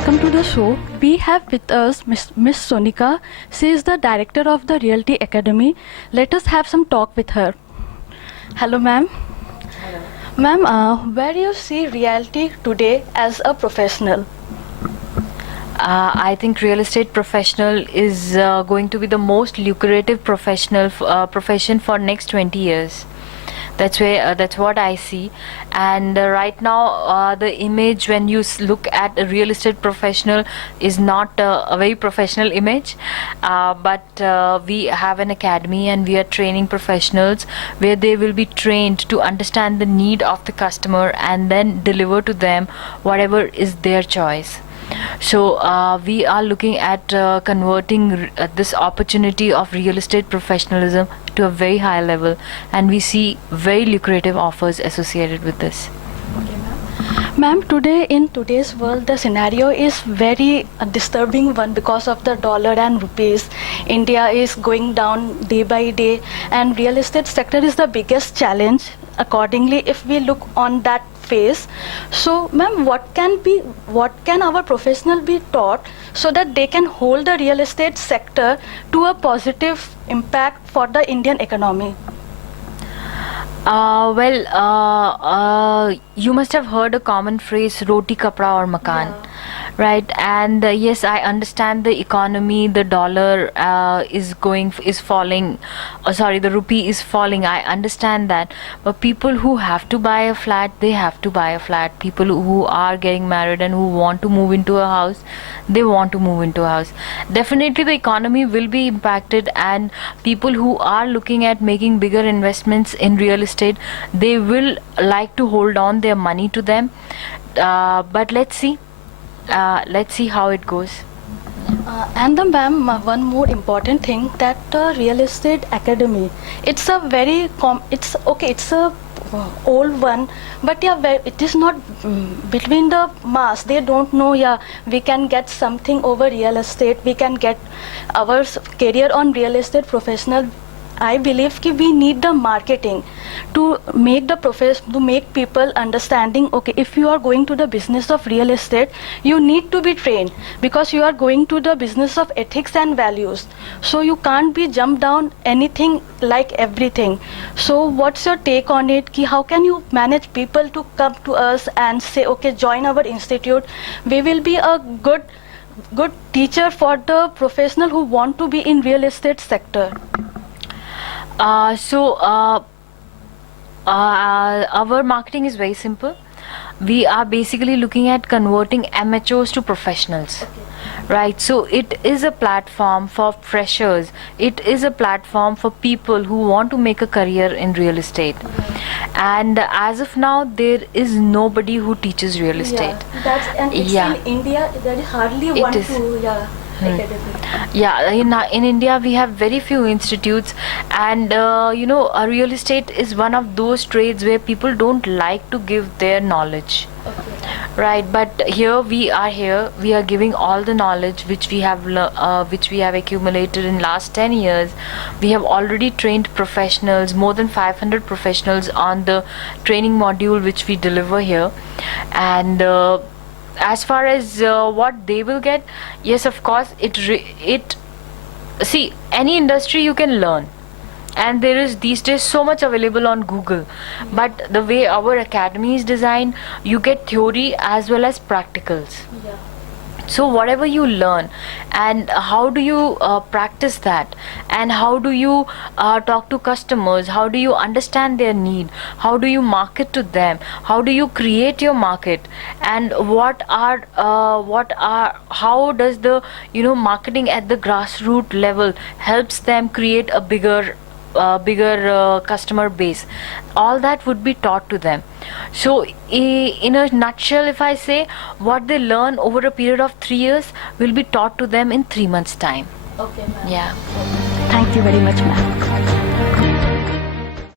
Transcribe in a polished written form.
welcome to the show. We have with us Miss Sonika. She is the director of the Realty Academy. Let us have some talk with her. Hello, ma'am. Hello. Ma'am, where do you see realty today as a professional? I think real estate professional is going to be the most lucrative profession for next 20 years. That's what I see. And right now, the image when you look at a real estate professional is not a very professional image. But we have an academy and we are training professionals where they will be trained to understand the need of the customer and then deliver to them whatever is their choice. So we are looking at converting this opportunity of real estate professionalism to a very high level, and we see very lucrative offers associated with this. Ma'am, today in today's world, the scenario is very disturbing one because of the dollar and rupees. India is going down day by day, and real estate sector is the biggest challenge. Accordingly, if we look on that phase, so ma'am, what can our professional be taught so that they can hold the real estate sector to a positive impact for the Indian economy? You must have heard a common phrase, roti, kapra or makan. Yeah. Right, and yes, I understand the economy, the dollar is falling, the rupee is falling, I understand that, but people who have to buy a flat, they have to buy a flat. People who are getting married and who want to move into a house, they want to move into a house. Definitely the economy will be impacted, and people who are looking at making bigger investments in real estate, they will like to hold on their money to them, but let's see how it goes. And the ma'am, one more important thing, that real estate academy, it's a very it's a old one, but yeah, it is not between the mass. They don't know, yeah, we can get something over real estate, we can get our career on real estate professional. I believe that we need the marketing to make to make people understanding, okay, if you are going to the business of real estate, you need to be trained because you are going to the business of ethics and values. So you can't be jump down anything like everything. So what's your take on it? How can you manage people to come to us and say, okay, join our institute? We will be a good teacher for the professional who want to be in real estate sector. Our marketing is very simple. We are basically looking at converting amateurs to professionals. Okay. Right, so it is a platform for freshers. It is a platform for people who want to make a career in real estate. And as of now, there is nobody who teaches real estate. In India, there is hardly one to in India we have very few institutes, and real estate is one of those trades where people don't like to give their knowledge. Okay. Right, but we are giving all the knowledge which we have accumulated in last 10 years. We have already trained professionals, more than 500 professionals on the training module which we deliver here. And as far as what they will get, yes, of course, see, any industry you can learn, and there is these days so much available on Google. But the way our academy is designed, you get theory as well as practicals. Yeah. So whatever you learn, and how do you practice that, and how do you talk to customers, how do you understand their need, how do you market to them, how do you create your market, and how does the marketing at the grassroots level helps them create a bigger customer base. All that would be taught to them. So in a nutshell, if I say, what they learn over a period of 3 years will be taught to them in 3 months time. Okay, ma'am. Yeah. Thank you very much, ma'am.